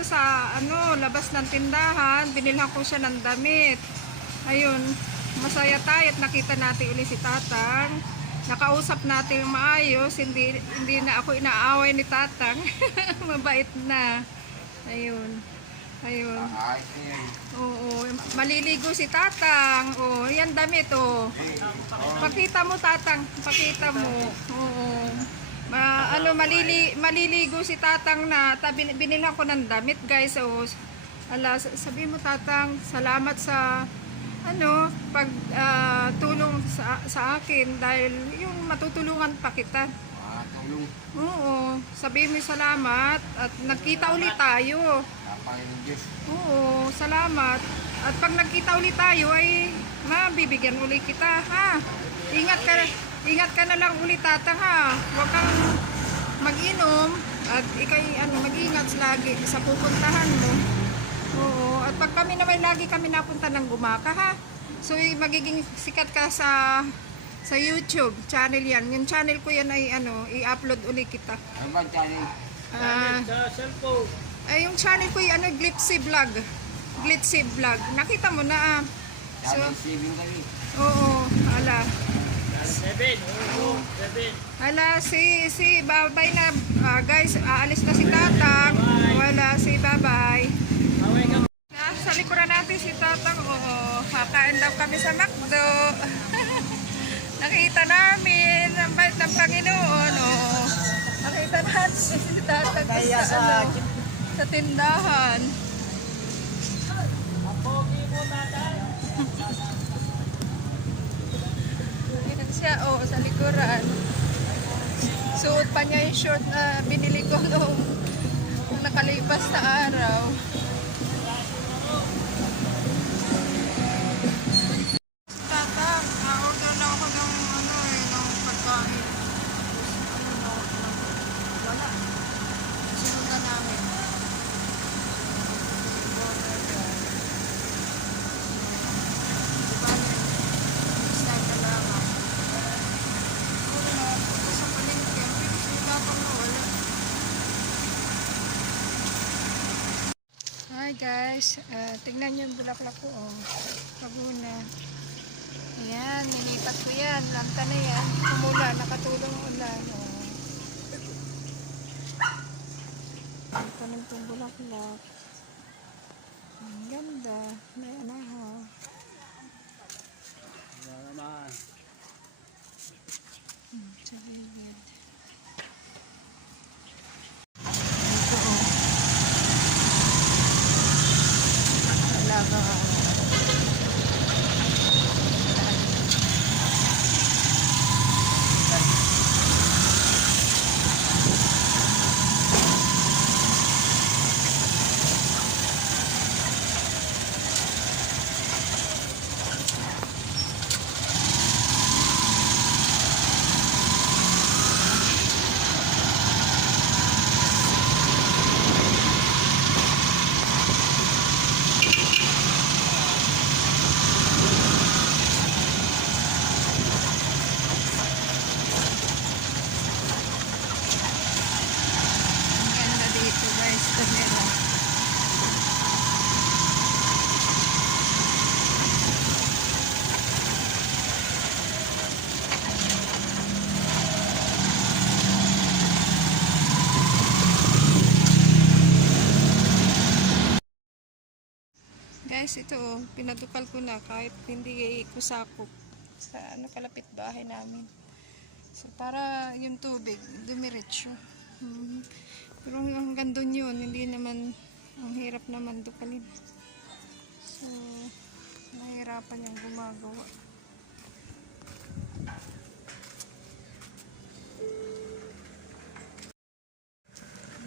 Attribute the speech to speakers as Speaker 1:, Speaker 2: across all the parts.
Speaker 1: dito sa ano, labas ng tindahan. Binilhan ko siya ng damit. Ayun, masaya tayo at nakita natin uli si Tatang. Nakausap natin maayos, hindi hindi na ako inaaway ni Tatang. Mabait na. Ayun. Ayun.
Speaker 2: Yan.
Speaker 1: Oo, maliligo si Tatang. Oh, yan damit oh. Pakita mo Tatang, pakita mo. Oo. Ma, ano malili maliligo si Tatang na tabi, binilhan ko ng damit, guys. So, ala sabi mo Tatang, salamat sa ano, pag ah, tulong sa, sa akin dahil yung matutulungan pa kita.
Speaker 2: Ah, tulong.
Speaker 1: Oo, sabi mo salamat at nagkita ulit tayo.
Speaker 2: Kapangin ng Diyos.
Speaker 1: Oo, salamat. At pag nagkita ulit tayo ay mabibigyan ulit kita, ha? Ingat ka, ingat ka na lang ulit tata ha. Huwag kang mag-inom at ikay ano, mag-ingat lagi sa pupuntahan mo. Oo, at pag kami naman lagi kami napunta ng gumaka ha. So eh, magiging sikat ka sa sa YouTube channel yan. Yung channel ko yan ay ano, i-upload ulit kita.
Speaker 2: Ano ba channel?
Speaker 1: Ah,
Speaker 3: Sa cellphone.
Speaker 1: ay, yung channel ko yung ano, Glitzy Vlog. Glitzy Vlog. Nakita mo na ah. So,
Speaker 2: Channel 7 kami.
Speaker 1: oo, ala.
Speaker 3: Seven. Oo, seven.
Speaker 1: Ala, si, si, babay na, ah, guys, aalis na si Tatang. Wala, si babay. Ah, sa likuran natin si Tatang, oo, kakain daw kami sa McDo. Nakita namin, ang bait ng Panginoon, oo. Nakita natin si Tatang
Speaker 3: Kaya
Speaker 1: sa, ano, sa tindahan.
Speaker 3: Pogi mo tatay.
Speaker 1: Siya, oh, sa likuran. Suot pa niya yung short na binili ko noong nakalipas na araw. Tata, na-order lang ako ng ano eh, ng pagkain. Ano na, wala. Sunod na namin. Diba, next time na lang ako. Wala na, punta sa palengke. Pero sa ibabaw na wala. Hi guys, Ah, tingnan niyo yung bulaklak ko oh. Paguna. Ayan, nilipat ko yan. Lanta na yan. Umula, nakatulong ulan. Oh. Ito na itong bulaklak. Ang ganda. May anahaw.
Speaker 3: Wala naman.
Speaker 1: Hmm, tsaka yung red. Ito oh. Alaga. Ang ganda dito guys. Camera. Guys, ito oh, pinatukal ko na kahit hindi ko sakop sa ano kalapit bahay namin. So, para yung tubig, dumiretso. Mhm. Pero hanggang doon yun, hindi naman, ang hirap naman dukalin. So, nahirapan yung gumagawa.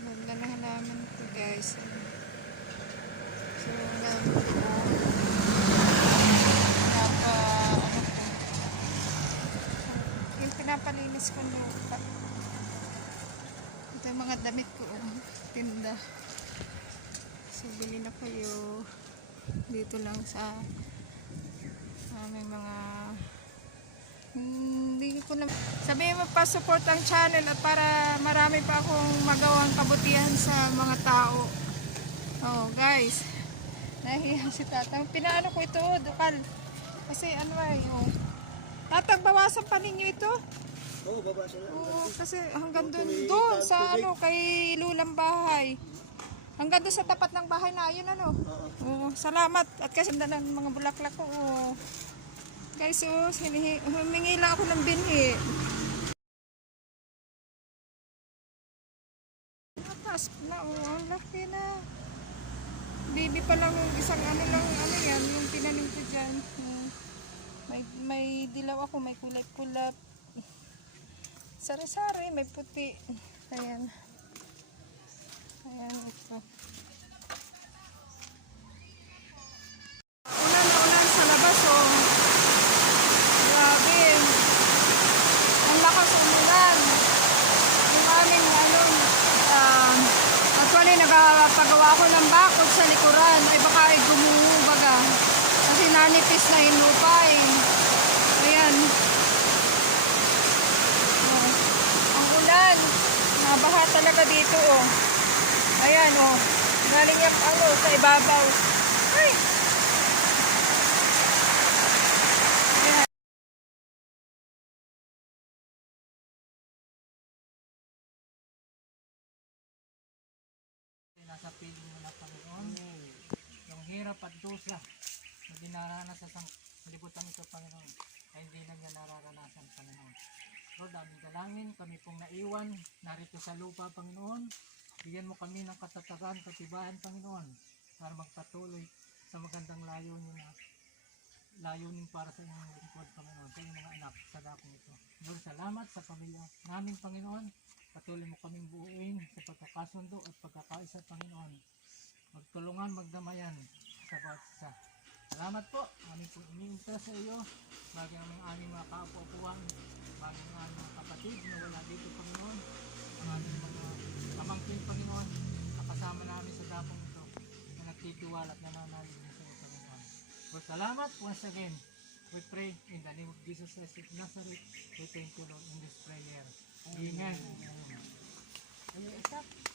Speaker 1: Ganda na halaman ko guys. So, to. Yung pinapalinis ko lupa. Ito yung mga damit ko. oh, Tinda. So, bili na kayo. Dito lang sa aming mga hindi ko na sabihin mo pa support ang channel at para marami pa akong magawang kabutihan sa mga tao Oh, guys. Nahiya si tatang. Pinaano ko ito, dukal. Kasi ano ay, oh. Tatang, bawasan pa ninyo ito.
Speaker 4: Oo, baba sila.
Speaker 1: Oo, kasi hanggang doon, doon sa ano, kay lulang bahay. Hanggang doon sa tapat ng bahay na ayun ano. Oo, salamat. At kasi na ng mga bulaklak ko. Oo. Guys, oh, hinihi, humingi lang ako ng binhi. Mataas na, oh, ang laki na. Baby pa lang yung isang ano lang, ano yan, yung tinanim ko dyan. Hmm. May, may dilaw ako, may kulay-kulap. Sari-sari, may puti. Ayan. Ayan, ito. Ulan na ulan sa labas, oh. Grabe. Ang lakas umulan. Yung aming, ano, um, actually, nagpagawa ako ng bakod sa likuran. Ay, baka ay gumuho, baga. Kasi nanipis na yung lupa, eh. Ayan. Oh, ang ulan. Nabaha talaga dito, oh. Ayan, oh. Galing yung ano, sa ibabaw. Ay! Ayan.
Speaker 5: Nasa piling mo na Panginoon. Yung hirap at dusa na dinaranas sa sang libutan ito, Panginoon, ay hindi na niya nararanasan, Panginoon. Lord, aming dalangin, kami pong naiwan, narito sa lupa, Panginoon. Bigyan mo kami ng katatagan, katibayan, Panginoon, para magpatuloy sa magandang layunin na layunin para sa inyong lingkod, Panginoon, sa inyong mga anak sa dakong ito. Lord, salamat sa pamilya namin, Panginoon. Patuloy mo kaming buuin sa pagkakasundo at pagkakaisa, Panginoon. Magtulungan, magdamayan sa bawat isa. Salamat po. Aming po iniinta sa iyo. Bagay ang aming mga kaapo-apuan. Bagay ang aming mga kapatid na wala dito, Panginoon. Ang aming mga pamangkin, Panginoon. Nakasama namin sa dapong ito na nagtitiwala at nananalig sa iyo, Panginoon. Lord, salamat once again. We pray in the name of Jesus Christ of Nazareth. We thank you, Lord, in this prayer. Ayan. Ayan. Ayan.